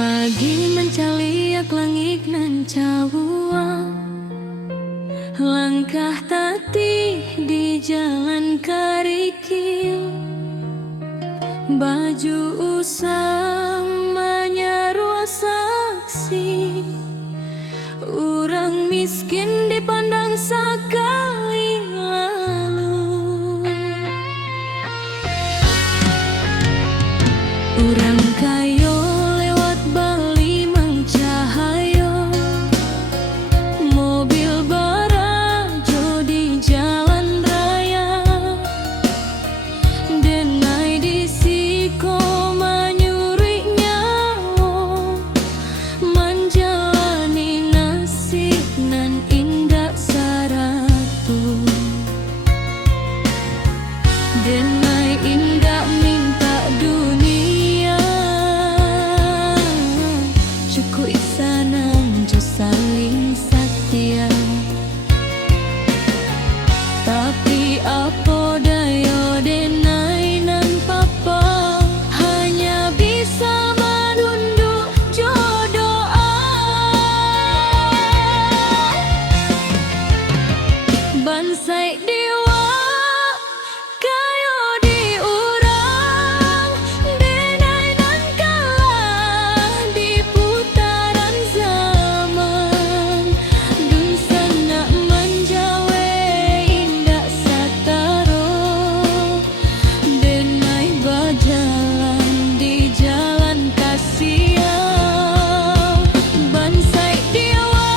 Pagi mencaliak langit nan cawua, langkah tati di jalan karikil, baju usang menyeru saksi, orang miskin dipandang sekali lalu. Orang kayo Bali mengcahayo, mobil barajo di jalan raya, denai disiko menyuri nyawa, menjalani nasib nan indah saratu, denai indah minta dunia. Cukup sanang jo saling setia, tapi apa daya denai nan papa hanya bisa menunduk jodoh. Bansai dewa kayo diurang, denai nan kalah di putaran zaman. Dun sana menjawe indah sataro, denai berjalan di jalan Kasia. Bansai dewa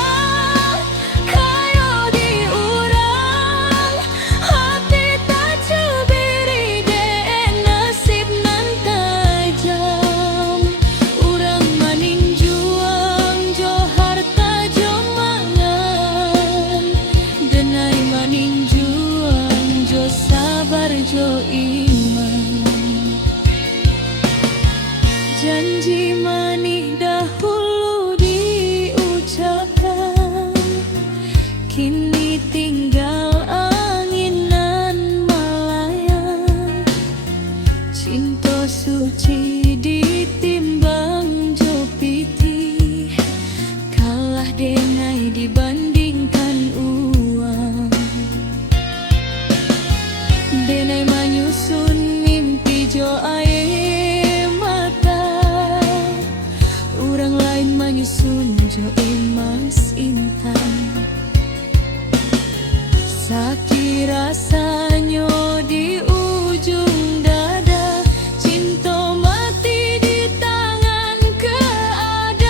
kayo diurang, hati tak cebiri de nasib nan tajam. Urang maning juang jo harta jo mangan, denai maning juang jo sabar jo iman. Janji manih dahulu diucapkan, kini tinggal anginan melayang. Cinta suci ditimbang jo piti, kalah denai dibandingkan uang. Denai menyusun mimpi jo air mata, orang lain menyusun jo emas intan. Sakit rasanya di ujung dada, cinta mati di tangan keadaan.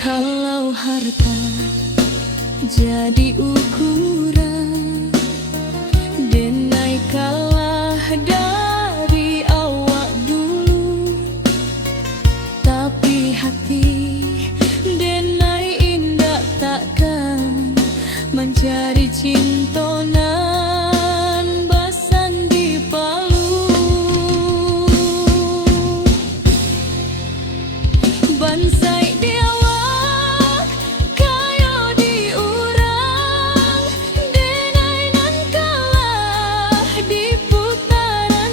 Kalau harta jadi ukuran, denai kalah dari awak dulu, tapi hati denai indah takkan mencari cinta nan basan di palu. Bansai dewa kayo diurang, denai nan kalah di putaran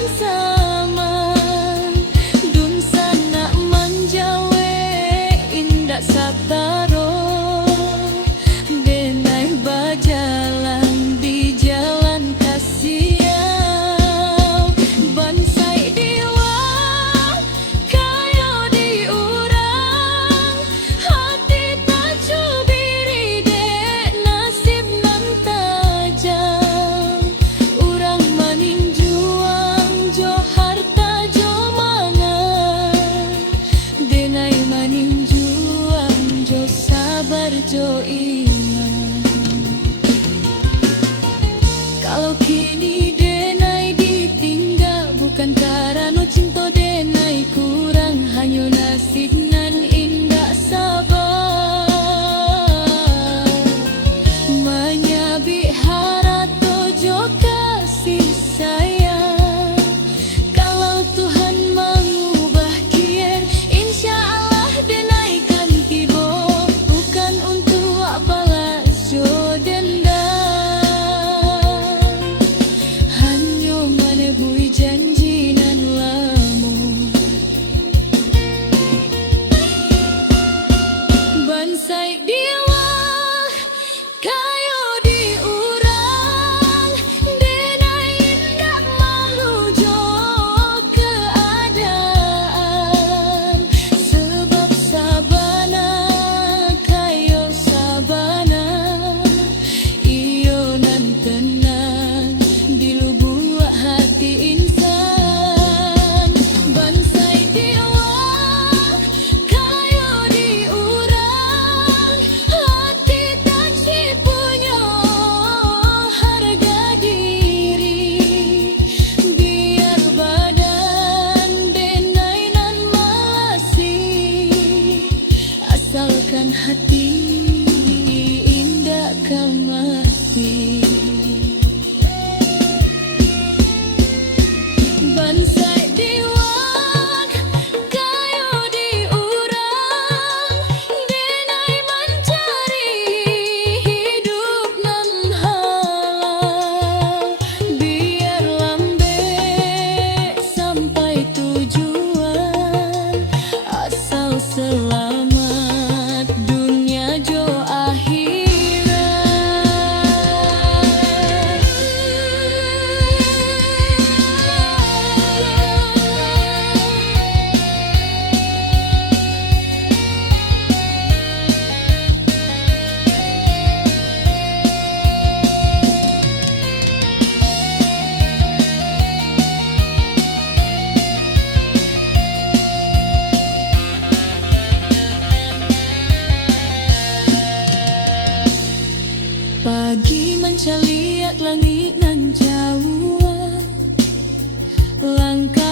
bansai diwak kayu diurang denai mencari hidup nan halal biar lambe sampai tujuan asal selamat dunia jo pagi mencaliak langit nan jauh langkah